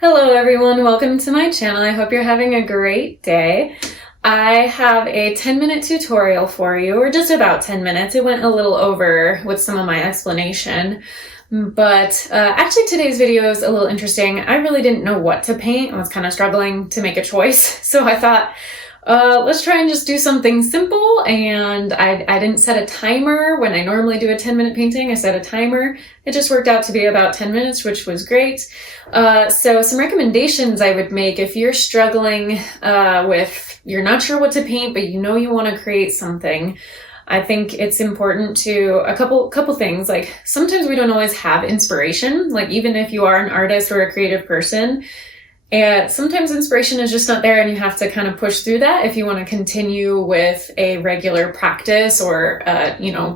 Hello everyone, welcome to my channel. I hope you're having a great day. I have a 10-minute tutorial for you, or just about 10 minutes. It went a little over with some of my explanation, but actually today's video is a little interesting. I really didn't know what to paint. I was kind of struggling to make a choice, so I thought, let's try and just do something simple. And I didn't set a timer. When I normally do a 10-minute painting, I set a timer. It just worked out to be about 10 minutes, which was great. So some recommendations I would make if you're struggling you're not sure what to paint, but you know you want to create something. I think it's important to a couple things. Like sometimes we don't always have inspiration. Like even if you are an artist or a creative person, and sometimes inspiration is just not there, and you have to kind of push through that if you want to continue with a regular practice or,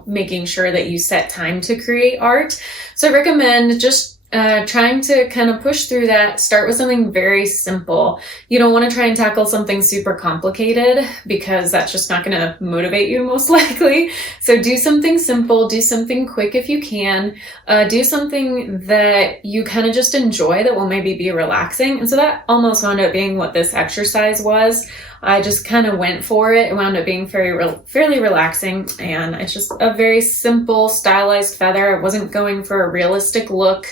making sure that you set time to create art. So I recommend just trying to kind of push through that. Start with something very simple. You don't want to try and tackle something super complicated because that's just not going to motivate you most likely. So do something simple, do something quick if you can, do something that you kind of just enjoy that will maybe be relaxing. And so that almost wound up being what this exercise was. I just kind of went for it. It wound up being fairly relaxing, and it's just a very simple stylized feather. I wasn't going for a realistic look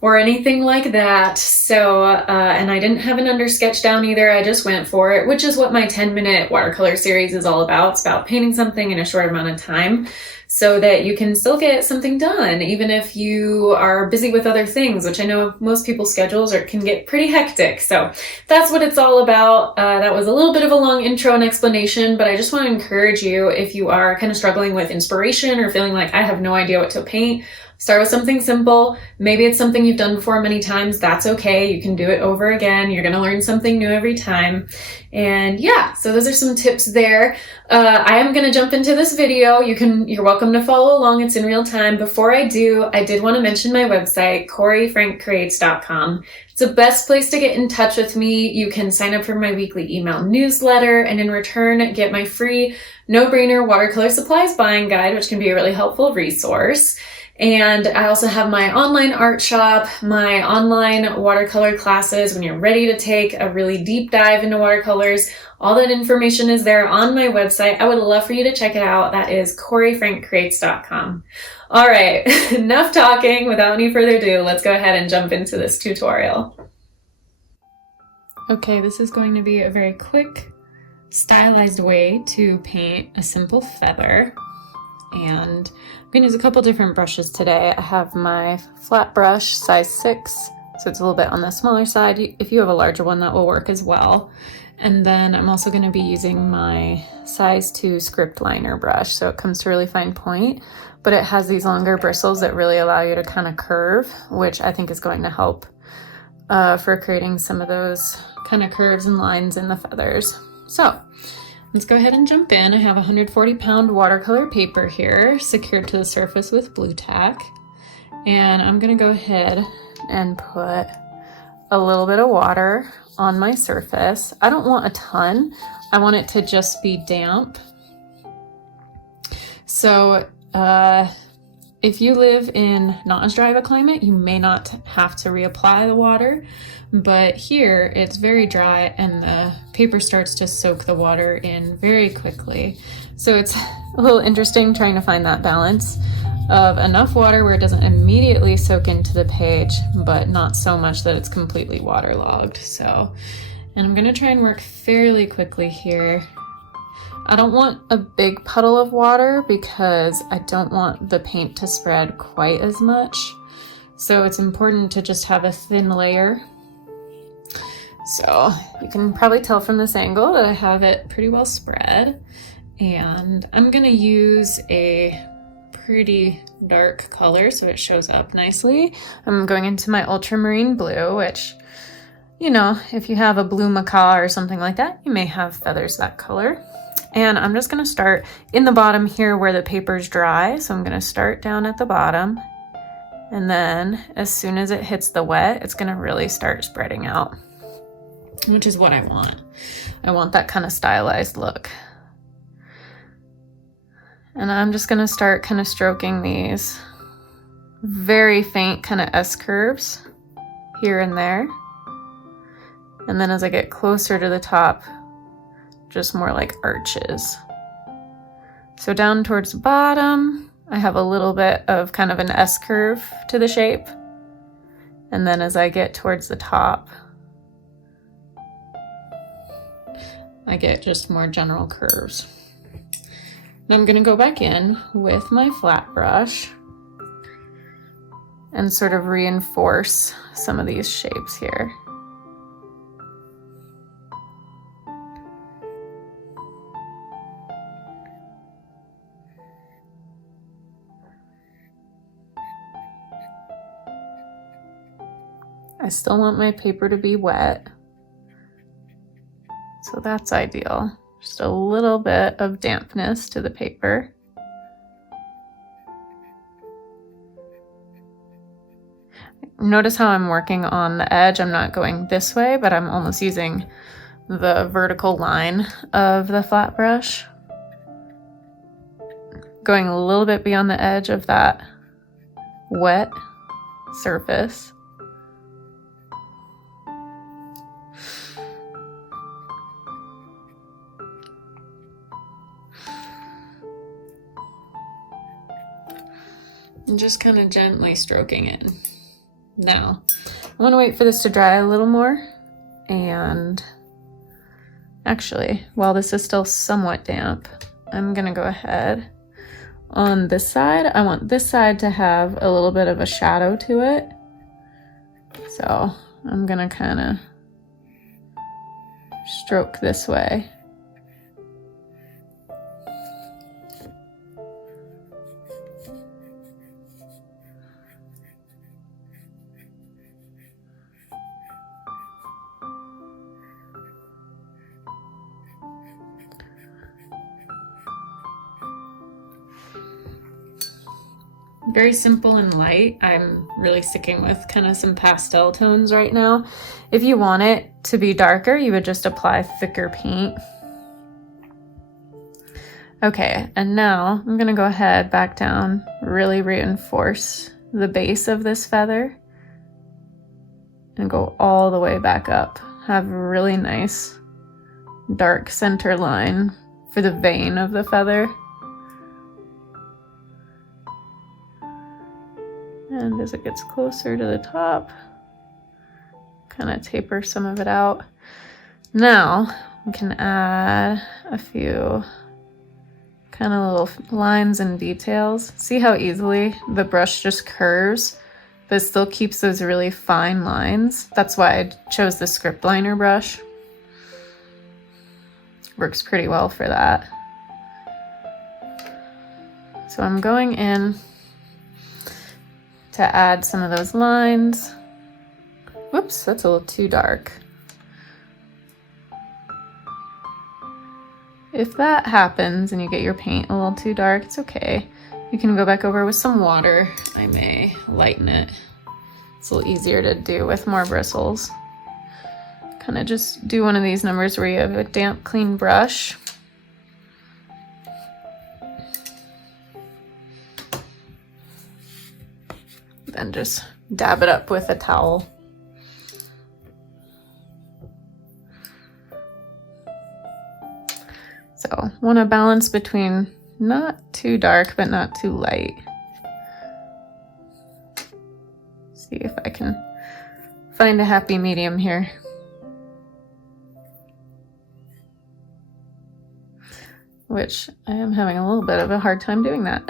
or anything like that. So, and I didn't have an under sketch down either. I just went for it, which is what my 10-minute watercolor series is all about. It's about painting something in a short amount of time, so that you can still get something done, even if you are busy with other things, which I know most people's schedules can get pretty hectic. So that's what it's all about. That was a little bit of a long intro and explanation, but I just want to encourage you, if you are kind of struggling with inspiration or feeling like I have no idea what to paint, start with something simple. Maybe it's something you've done before many times. That's okay. You can do it over again. You're going to learn something new every time. And yeah, so those are some tips there. I am going to jump into this video. You're welcome to follow along. It's in real time. Before I do, I did want to mention my website, CoreyFrankCreates.com. It's the best place to get in touch with me. You can sign up for my weekly email newsletter, and in return, get my free no-brainer watercolor supplies buying guide, which can be a really helpful resource. And I also have my online art shop, my online watercolor classes when you're ready to take a really deep dive into watercolors. All that information is there on my website. I would love for you to check it out. That is CoreyFrankCreates.com. All right, enough talking. Without any further ado, let's go ahead and jump into this tutorial. Okay, this is going to be a very quick, stylized way to paint a simple feather. And I'm going to use a couple different brushes today. I have my flat brush, size 6, so it's a little bit on the smaller side. If you have a larger one, that will work as well. And then I'm also going to be using my size 2 script liner brush, so it comes to a really fine point, but it has these longer bristles that really allow you to kind of curve, which I think is going to help for creating some of those kind of curves and lines in the feathers. So let's go ahead and jump in. I have 140-pound watercolor paper here, secured to the surface with blue tack. And I'm gonna go ahead and put a little bit of water on my surface. I don't want a ton. I want it to just be damp. So if you live in not as dry of a climate, you may not have to reapply the water, but here it's very dry and the paper starts to soak the water in very quickly. So it's a little interesting trying to find that balance of enough water where it doesn't immediately soak into the page, but not so much that it's completely waterlogged. And I'm gonna try and work fairly quickly here. I don't want a big puddle of water because I don't want the paint to spread quite as much. So it's important to just have a thin layer. So you can probably tell from this angle that I have it pretty well spread. And I'm gonna use a pretty dark color so it shows up nicely. I'm going into my ultramarine blue, which, you know, if you have a blue macaw or something like that, you may have feathers that color. And I'm just going to start in the bottom here where the paper's dry. So I'm going to start down at the bottom. And then as soon as it hits the wet, it's going to really start spreading out, which is what I want. I want that kind of stylized look. And I'm just going to start kind of stroking these very faint kind of S curves here and there. And then as I get closer to the top, just more like arches. So down towards the bottom, I have a little bit of kind of an S curve to the shape. And then as I get towards the top, I get just more general curves. And I'm gonna go back in with my flat brush and sort of reinforce some of these shapes here. I still want my paper to be wet, so that's ideal. Just a little bit of dampness to the paper. Notice how I'm working on the edge. I'm not going this way, but I'm almost using the vertical line of the flat brush. Going a little bit beyond the edge of that wet surface. And just kind of gently stroking it. Now, I want to wait for this to dry a little more. And actually, while this is still somewhat damp, I'm going to go ahead on this side. I want this side to have a little bit of a shadow to it. So I'm going to kind of stroke this way. Very simple and light. I'm really sticking with kind of some pastel tones right now. If you want it to be darker, you would just apply thicker paint. Okay, and now I'm gonna go ahead back down, really reinforce the base of this feather and go all the way back up. Have a really nice dark center line for the vein of the feather. And as it gets closer to the top, kind of taper some of it out. Now we can add a few kind of little lines and details. See how easily the brush just curves, but it still keeps those really fine lines. That's why I chose the script liner brush. Works pretty well for that. So I'm going in to add some of those lines. Whoops, that's a little too dark. If that happens and you get your paint a little too dark, it's okay. You can go back over with some water. I may lighten it. It's a little easier to do with more bristles. Kind of just do one of these numbers where you have a damp, clean brush. Then just dab it up with a towel. So, want to balance between not too dark but not too light. See if I can find a happy medium here. Which I am having a little bit of a hard time doing that.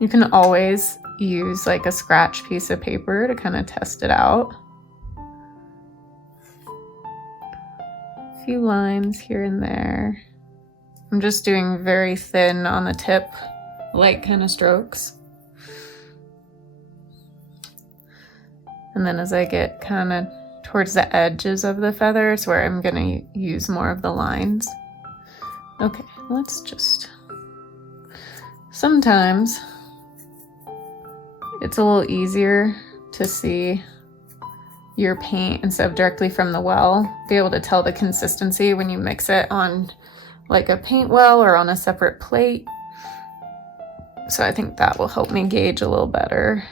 You can always use like a scratch piece of paper to kind of test it out. A few lines here and there. I'm just doing very thin on the tip, light kind of strokes. And then as I get kind of towards the edges of the feather, it's where I'm gonna use more of the lines. Okay, let's just... Sometimes it's a little easier to see your paint instead of directly from the well, be able to tell the consistency when you mix it on like a paint well or on a separate plate. So I think that will help me gauge a little better.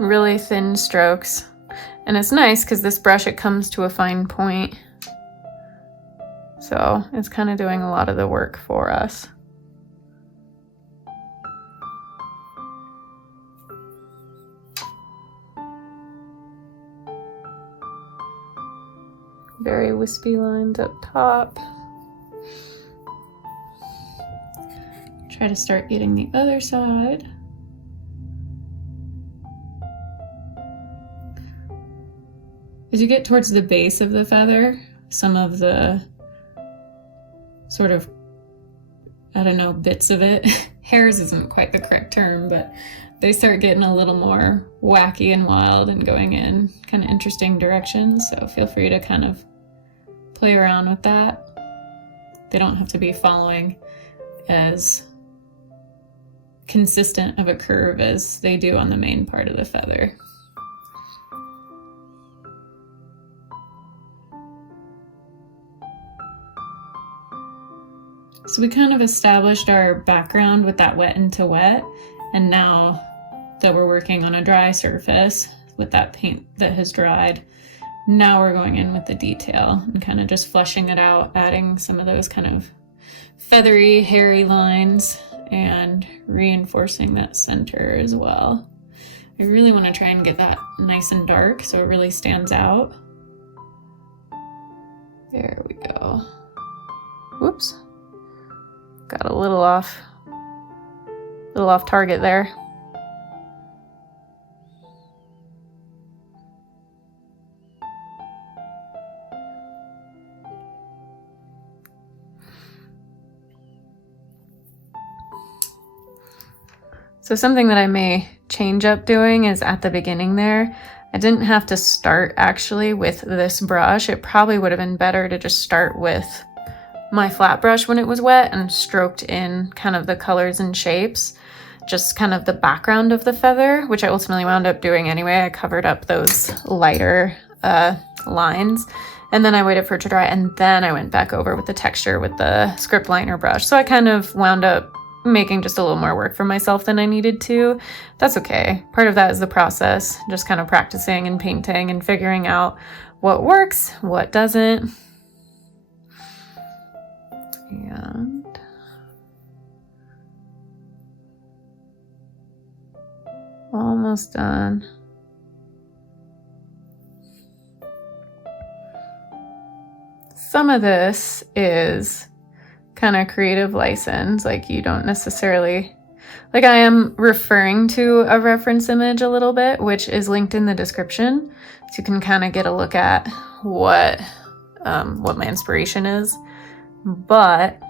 really thin strokes. And it's nice because this brush, it comes to a fine point. So it's kind of doing a lot of the work for us. Very wispy lines up top. Try to start getting the other side. As you get towards the base of the feather, some of the sort of, I don't know, bits of it, hairs isn't quite the correct term, but they start getting a little more wacky and wild and going in kind of interesting directions. So feel free to kind of play around with that. They don't have to be following as consistent of a curve as they do on the main part of the feather. So we kind of established our background with that wet into wet, and now that we're working on a dry surface with that paint that has dried, now we're going in with the detail and kind of just fleshing it out, adding some of those kind of feathery, hairy lines and reinforcing that center as well. I really want to try and get that nice and dark so it really stands out. There we go. Whoops. Got a little off target there. So something that I may change up doing is at the beginning there, I didn't have to start actually with this brush. It probably would have been better to just start with my flat brush when it was wet and stroked in kind of the colors and shapes, just kind of the background of the feather, which I ultimately wound up doing anyway. I covered up those lighter lines, and then I waited for it to dry, and then I went back over with the texture with the script liner brush. So I kind of wound up making just a little more work for myself than I needed to. That's okay. Part of that is the process, just kind of practicing and painting and figuring out what works, what doesn't. And almost done. Some of this is kind of creative license, like you don't necessarily, like I am referring to a reference image a little bit, which is linked in the description, so you can kind of get a look at what my inspiration is. But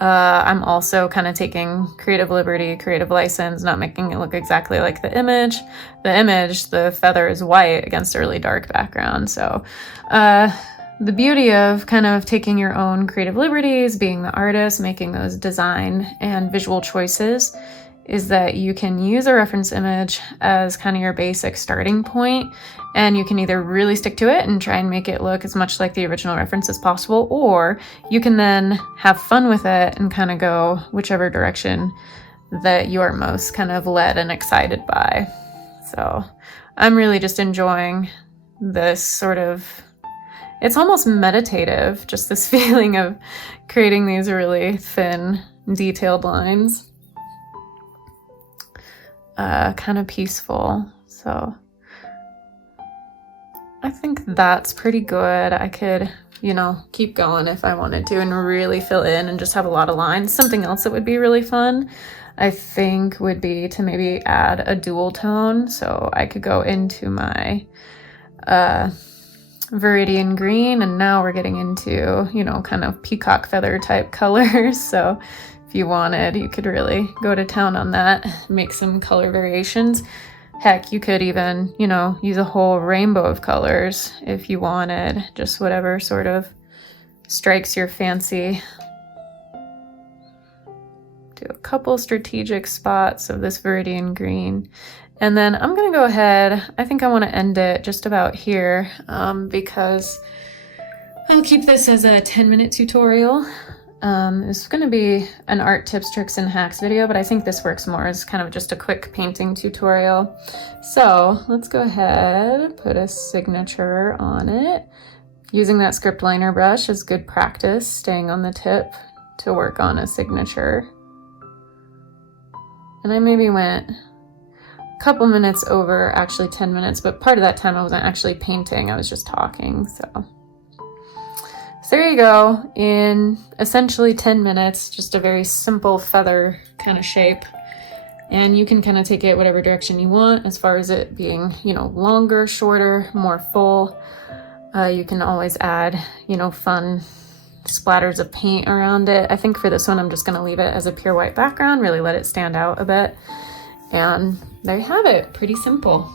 I'm also kind of taking creative liberty, creative license, not making it look exactly like the image. The feather is white against a really dark background. So the beauty of kind of taking your own creative liberties, being the artist, making those design and visual choices, is that you can use a reference image as kind of your basic starting point, and you can either really stick to it and try and make it look as much like the original reference as possible, or you can then have fun with it and kind of go whichever direction that you are most kind of led and excited by. So I'm really just enjoying this sort of, it's almost meditative, just this feeling of creating these really thin, detailed lines. Kind of peaceful. So I think that's pretty good. I could, keep going if I wanted to and really fill in and just have a lot of lines. Something else that would be really fun, I think, would be to maybe add a dual tone. So I could go into my Viridian green, and now we're getting into, kind of peacock feather type colors. So if you wanted, you could really go to town on that, make some color variations. Heck, you could even, use a whole rainbow of colors if you wanted, just whatever sort of strikes your fancy. Do a couple strategic spots of this Viridian green. And then I'm going to go ahead, I think I want to end it just about here, because I'll keep this as a 10-minute tutorial. This is going to be an art tips, tricks, and hacks video, but I think this works more as kind of just a quick painting tutorial. So let's go ahead, put a signature on it. Using that script liner brush is good practice, staying on the tip to work on a signature. And I maybe went a couple minutes over, actually 10 minutes, but part of that time I wasn't actually painting, I was just talking, so there you go, in essentially 10 minutes, just a very simple feather kind of shape. And you can kind of take it whatever direction you want as far as it being, you know, longer, shorter, more full. You can always add, you know, fun splatters of paint around it. I think for this one, I'm just going to leave it as a pure white background, really let it stand out a bit. And there you have it, pretty simple.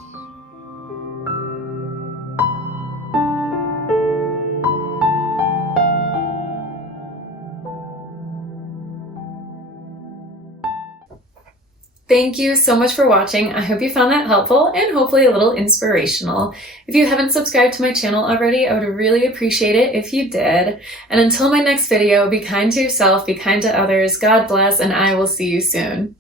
Thank you so much for watching. I hope you found that helpful and hopefully a little inspirational. If you haven't subscribed to my channel already, I would really appreciate it if you did. And until my next video, be kind to yourself, be kind to others, God bless, and I will see you soon.